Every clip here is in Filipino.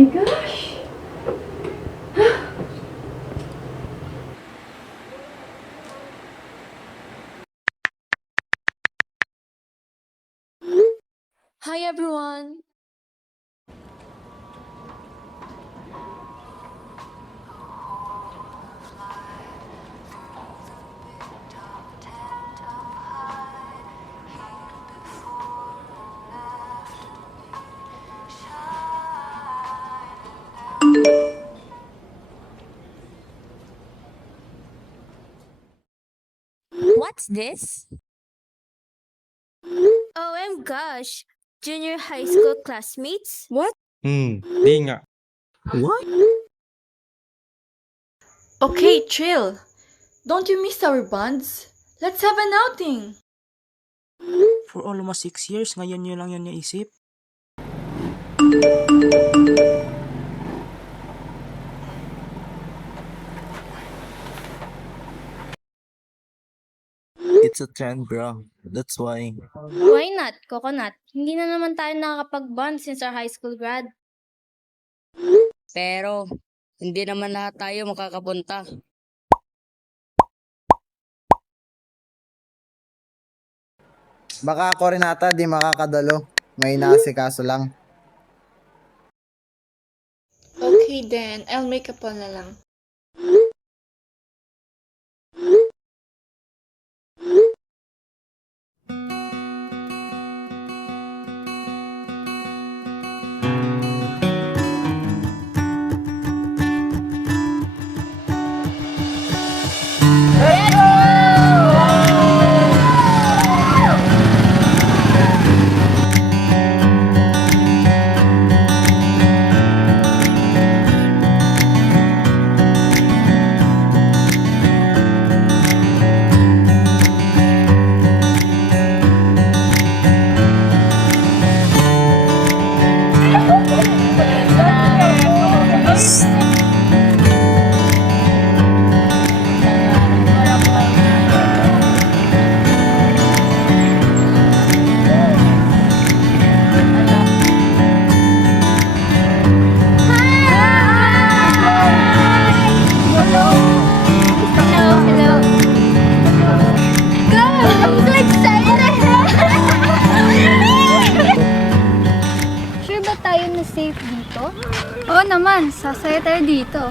My gosh! Hi everyone! What's this? OM gosh! Junior high school classmates? What? Di nga. What? Okay, chill. Don't you miss our bonds? Let's have an outing. For almost 6 years, ngayon nyo lang yun naisip? It's a trend, bro. That's why. Why not, Coconut? Hindi na naman tayo nakakapag-bond since our high school grad. Pero, hindi naman lahat tayo makakapunta. Baka ako rin ata di makakadalo. May inaasikaso lang. Okay then, I'll make a plan na lang. Hello! Go! I'm so excited! Sure ba tayo na safe dito? Oo naman, sasaya tayo dito.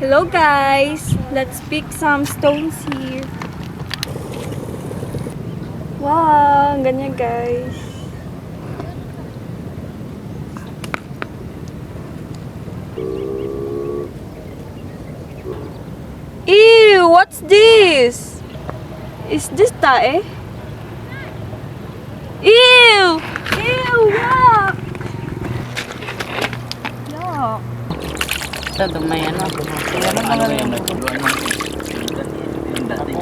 Hello guys! Let's pick some stones here. Wow, ang ganyan guys. Ew! What's this? Is this tae? Ew! Ew! Yuck! Yuck! Ito, dumay ano. Ano yan? Naguluan mo. Yung dati. Yung dati.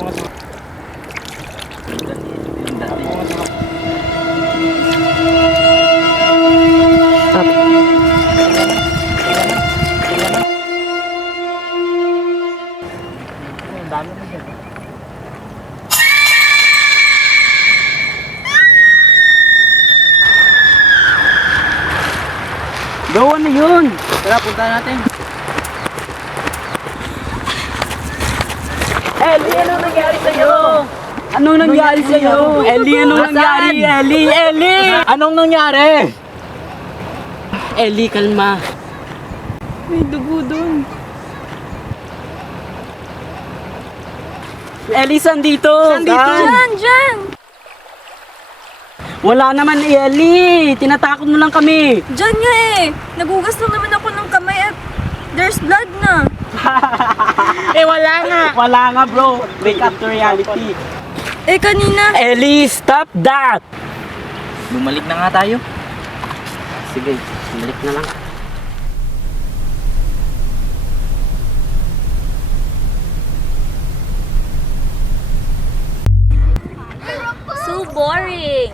Go, ano yun? Tara, punta natin. Ellie, anong nangyari sa'yo? Anong nangyari sa'yo? Ellie, anong nangyari? Ellie! Anong nangyari? Ellie, kalma. May dugo dun. Ellie, saan dito? Diyan! Diyan! Wala naman, Ellie. Tinatakot mo lang kami. Diyan nga eh! Nagugas lang naman ako ng kamay at there's blood na. Wala nga. Wala nga, bro. Wake up to reality. Eh kanina, Ellie, stop that! Bumalik na nga tayo. Sige, balik na lang. boring.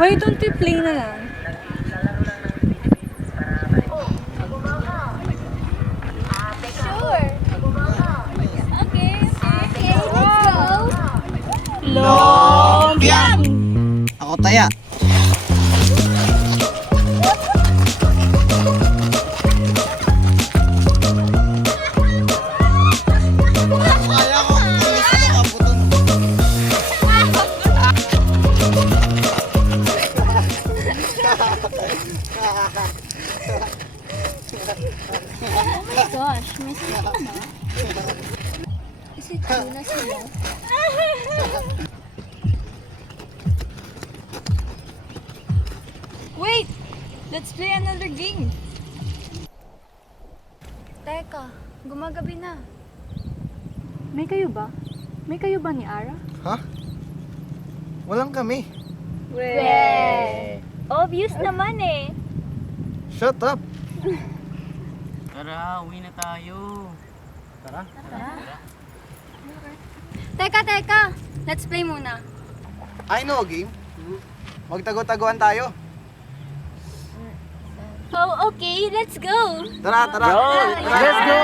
Why don't we play na lang? Sure. Okay, let's go. Ako taya. Kaya ko, gusto ko kaputon. Gosh, may sakit ka ba? Is it true na sila? Wait! Let's play another game. Teka, gumagabi na. May kayo ba? May kayo ba ni Ara? Ha? Walang kami. Obvious naman eh. Shut up. Tara, uwi na tayo. Teka. Let's play muna. I know a game. Magtago-taguan tayo. Oh, okay. Let's go. Tara. Let's go!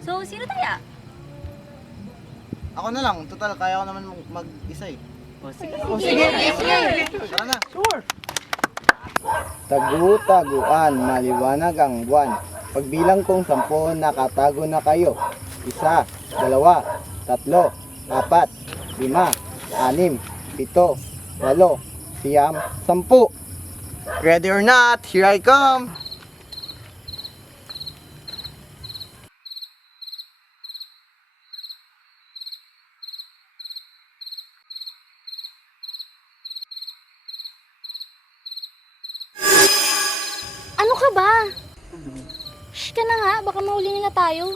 So, sino tayo? Ako na lang. Total, kaya ko naman mag-isa eh. O sige. Tara na. Tagu-taguan, maliwanag ang buwan. Pagbilang kong 10, nakatago na kayo. 1, 2, 3, 4, 5, 6, 7, 8, 9, 10. Ready or not, here I come. Ano ka ba? Shh ka na nga, baka mahuli nila tayo.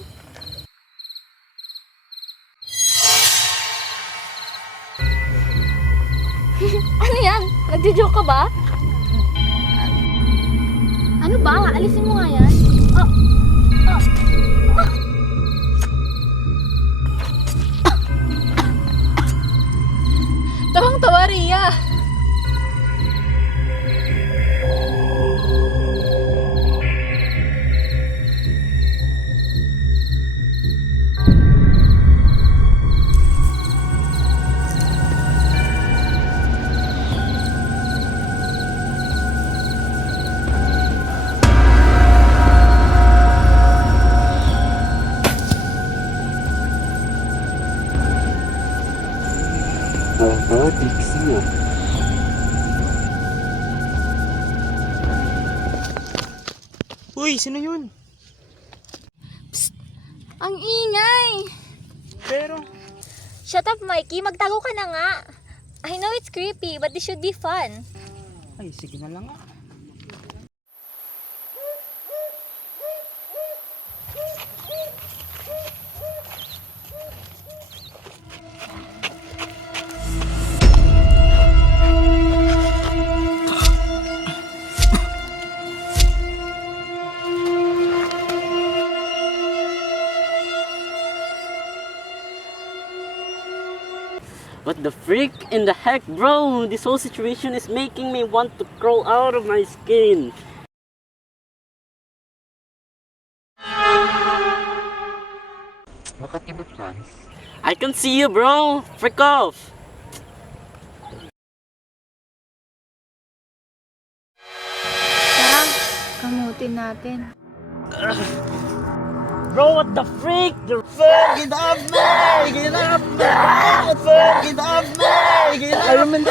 Ano yan? Nagjo-joke ka ba? Ano ba? Alisin mo nga yan. Tawang-tawa, Ria. Uy, sino yun? Ang ingay! Pero, Shut up, Mikey. Magtago ka na nga. I know it's creepy, but this should be fun. ay, sige na lang ah. What the freak in the heck, bro? This whole situation is making me want to crawl out of my skin. I can see you, bro. Freak off. Tara, kamutin natin. Bro, what the freak? Get off me! Get off me! Get off me! Get off me!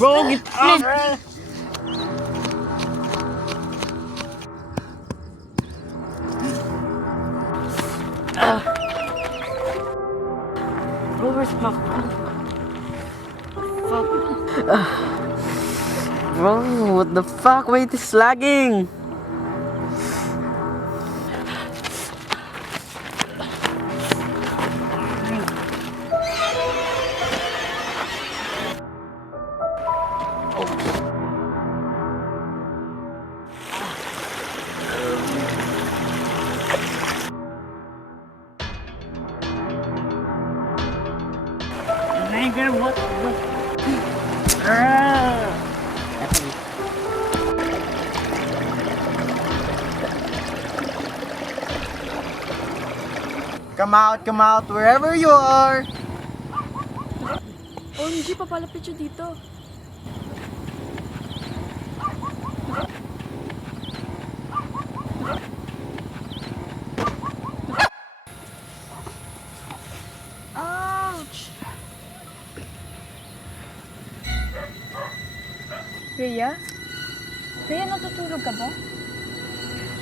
Bro, get off. Bro, where's my phone? Fuck. Bro, what the fuck? Wait, it's lagging. Tiger, what? Ah! Come out, wherever you are. OMG, papalapit siya dito. Ouch! Rhea? Rhea, natutulog ka ba?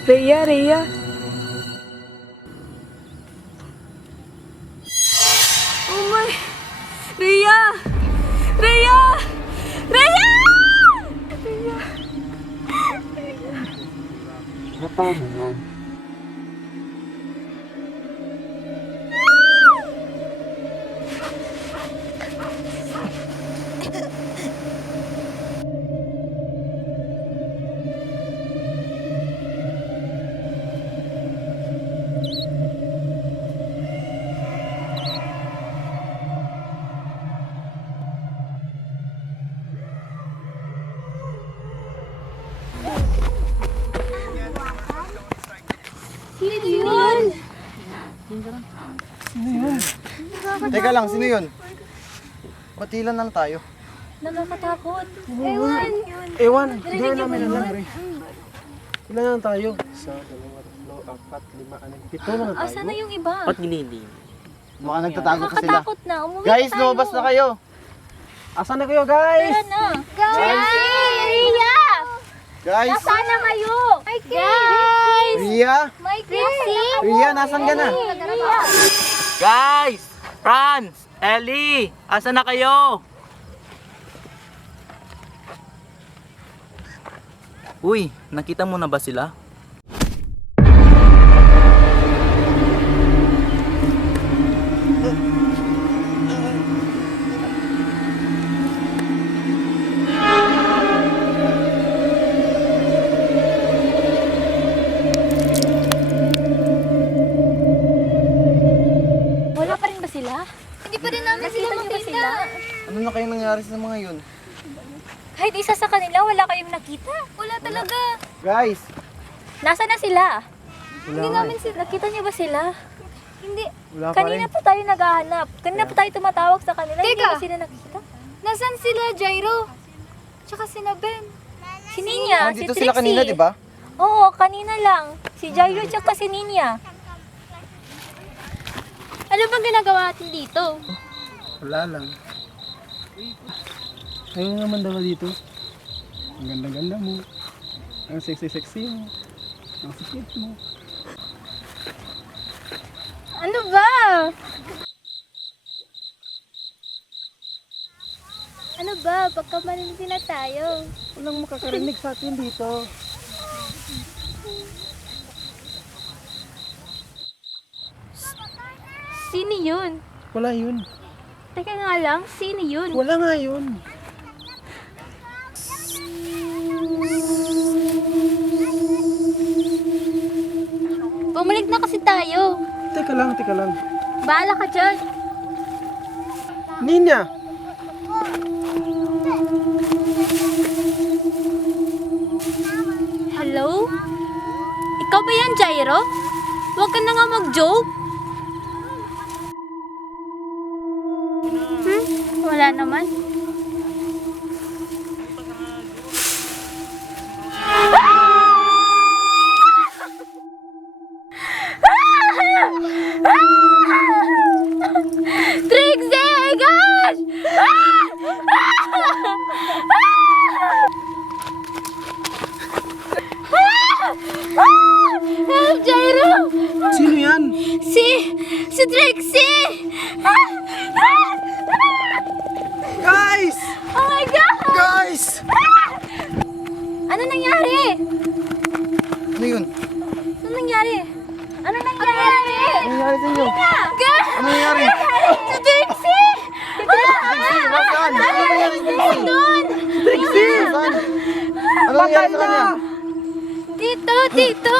Rhea. Oh my! Rhea! Rhea! Teka lang, sino yun? Patilan na lang tayo. Nakakatakot. Ewan, hindi na namin alam rin. Ilan na tayo? Isa, dalawa, tatlo, apat, lima, anim, pito na tayo. Asan na yung iba? Ba't nililim? Baka nagtatago pa sila. Nakakatakot na. Umuwi Guys, na tayo. lumabas na kayo. Asan na kayo, guys? Tara na. Guys! Rhea! Guys, Nasaan na kayo? Guys! Ria, Rhea, nasan ka na? Guys! Franz! Ellie! Asa na kayo? Uy, nakita mo na ba sila? Wala pa rin ba sila? Hindi pa rin namin sila makita. Ano na kayong nangyari sa mga yun? Kahit isa sa kanila, wala kayong nakita. Wala talaga. Guys, Nasaan na sila? Hindi namin Nakita niyo ba sila? Hindi. Wala pa Kanina rin. pa tayo naghahanap. Kanina pa tayo tumatawag sa kanila. Hindi Teka. ba sila nakita? Nasaan sila, Jairo? Tsaka sina Ben. Si Ninya, si nandito Trixie. sila kanina, di ba? Oo, kanina lang. Si Jairo tsaka si Ninya. Ano bang ginagawa natin dito? Wala lang. Ayaw naman daw dito. Ang ganda-ganda mo. Ang sexy-sexy mo. Ang sikip mo. Ano ba? Ano ba? Pagkamalindi na tayo. Walang makakarinig sa atin dito. Sino yun? Wala yun. Teka nga lang, sino yun? Wala nga yun. Bumalik na kasi tayo. Teka lang. Bahala ka dyan. Ninya! Hello? Ikaw ba yan, Jairo? Huwag ka na nga mag-joke. Wala naman. Trixie! Gosh! Help, Jairo! Sino yan? Si Trixie! Guys! Oh my God! Guys! Ano nangyari? Ano yun? Ano nangyari? Ano nangyari? Ano nangyari sa inyo? God! Ano nangyari? Si Trixie! Nasaan? Ano nangyari sa Trixie? Doon! Nasaan? Ano nangyari sa kanya? Dito!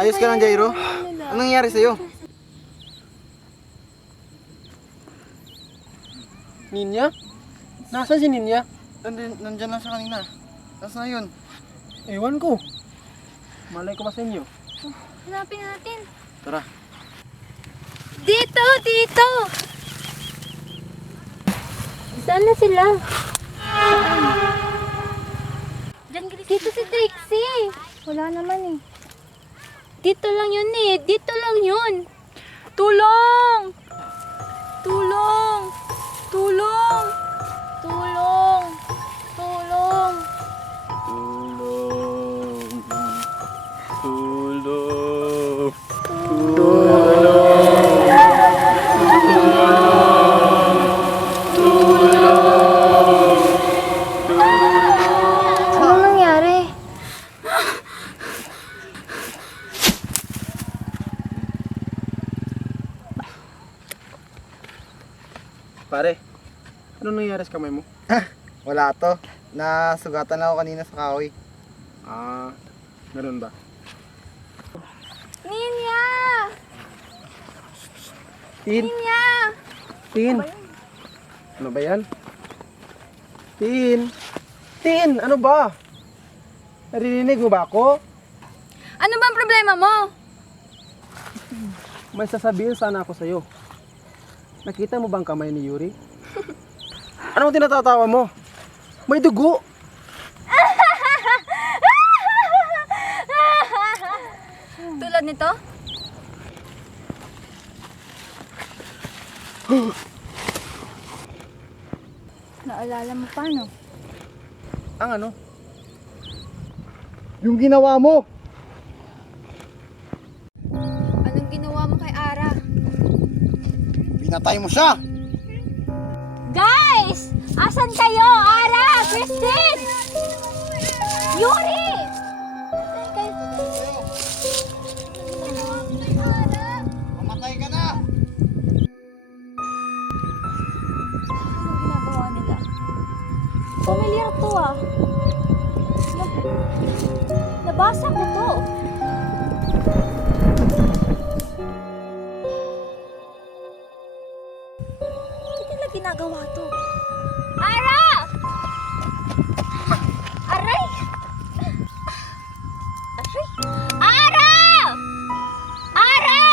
Ayos ka lang, Jairo? Ano nangyari sa'yo? Ninya? Nasaan si Ninya? Nandyan lang siya kanina. Nasaan na yun? Ewan ko. Malay ko ba sa inyo? Hanapin natin. Tara. Dito! Dito! Saan na sila? Dito si Trixie. Wala naman eh. Dito lang yun eh. Dito lang yun. Tulong! Tulong! Tulong! Tulong! Tulong! Ano nangyari? Pare, ano nangyari sa kamay mo? Wala to. Nasugatan lang ako kanina sa kahoy. Ah, ganun ba? Ninya! Tin! Ninya! Tin! Ano ba yan? Tin! Tin! Ano ba? Narinig mo ba ako? Ano ba ang problema mo? May sasabihin sana ako sa'yo. Nakita mo bang kamay ni Yuri? Anong tinatatawa mo? May dugo! Tulad nito? Naalala mo pa, no? Ang ano? Yung ginawa mo! Anong ginawa mo kay Ara? Pinatay mo siya! Guys! Asan kayo? Ara! Christine! Yuri! Mamatay ka na! Anong ginagawa nila? Familiar to ah. Nabasa ko to. Bakit nila ginagawa to? Ara! Aray! Aray! Ara! Ara!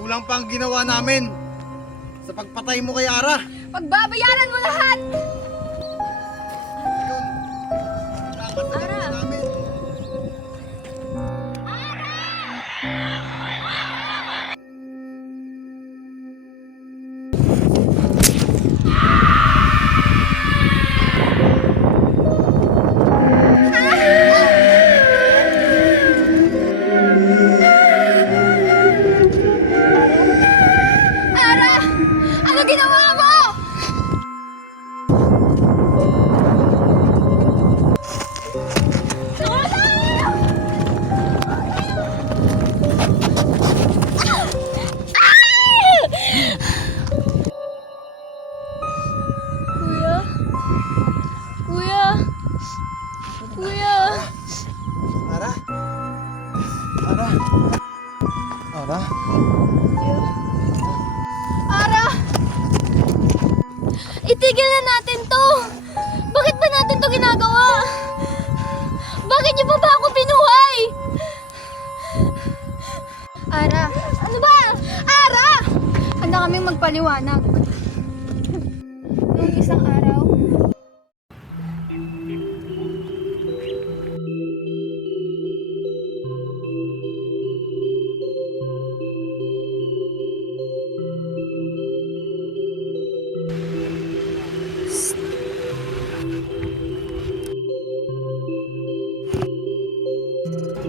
Kulang pa ang ginawa namin sa pagpatay mo kay Ara. Pagbabayaran mo lahat! Yun. Dapat ginawa namin. Ara! Ano ginawa mo? Kuya? Kuya? Kuya? Ara? Ara? Ara? Ara! Itigil na natin to! Bakit ba natin to ginagawa? Bakit niyo pa ba ako pinuhay? Ara! Ano ba? Ara! Handa kaming magpaliwanag. Noong isang araw,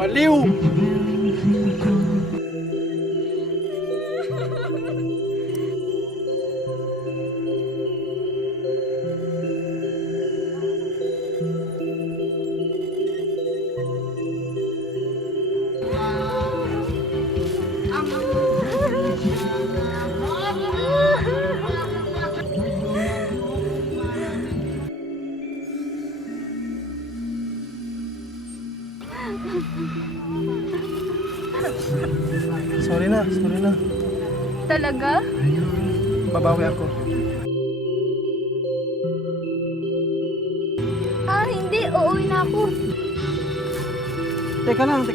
Baliw! Sorry na, sorry na. Talaga? Babawi ako. Hindi. Uuwi na ako. Teka lang.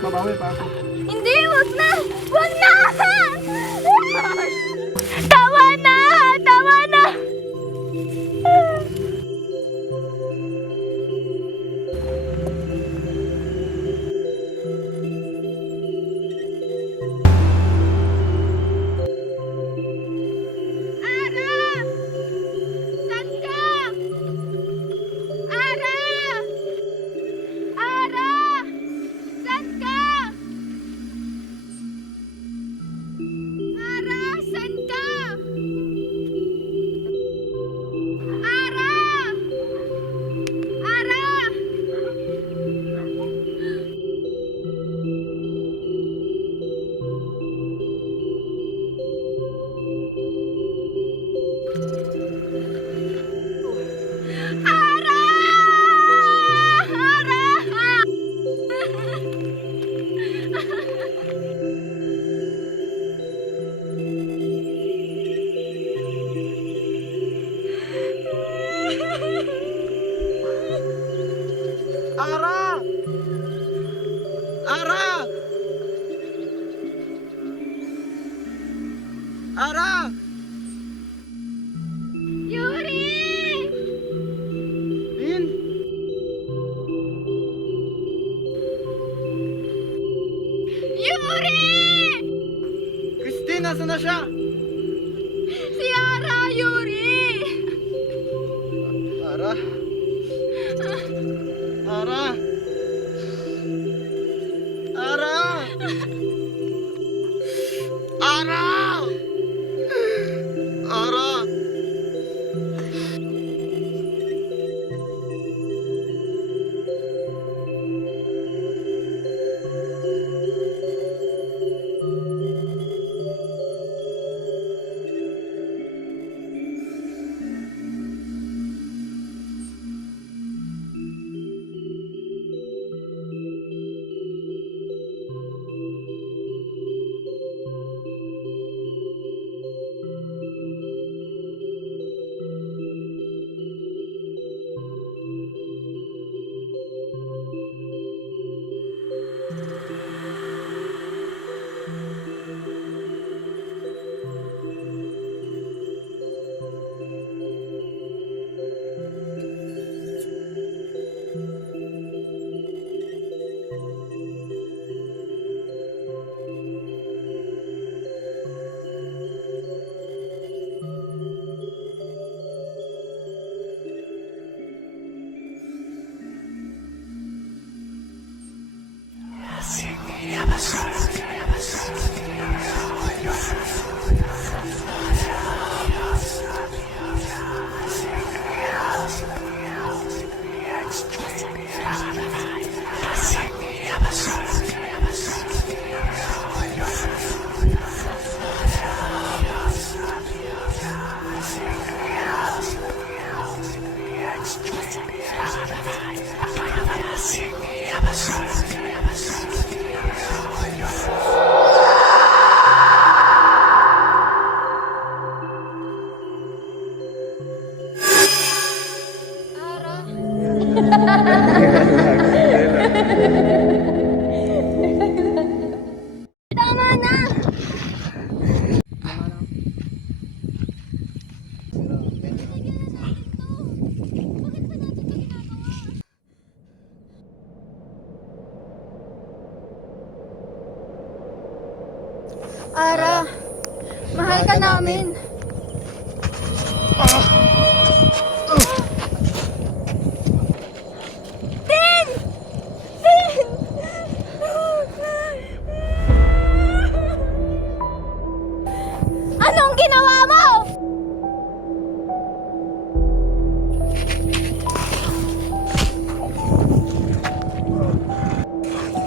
Babawi pa ako. Hindi, wag na! Wag na! Tama na! Tama na! Ara! Saan ka? Ara! Ara! Saan ka? Ara, saan ka? Ara! Ara! Ara! Ara! Ara! Ara! Ara! Yuri! Lin! Yuri! Christine, nasa na siya? Si Ara, Yuri! Ara? Ara? Ara? Ara! Ara! Tama na! Ara, mahal ka namin. Tin! Tin! Anong ginawa mo?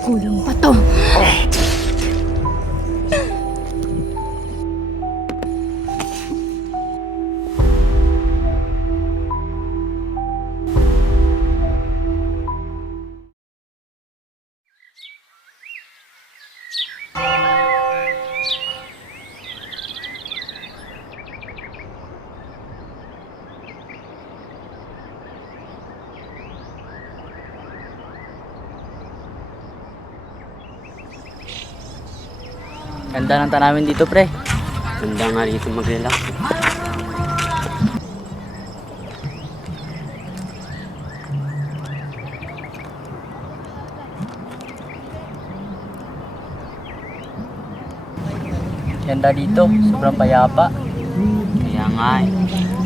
Kulang pa to. Ganda ng tanawin dito, pre. Ganda nga dito mag-relax. Ganda dito, sobrang payapa. Kaya nga eh.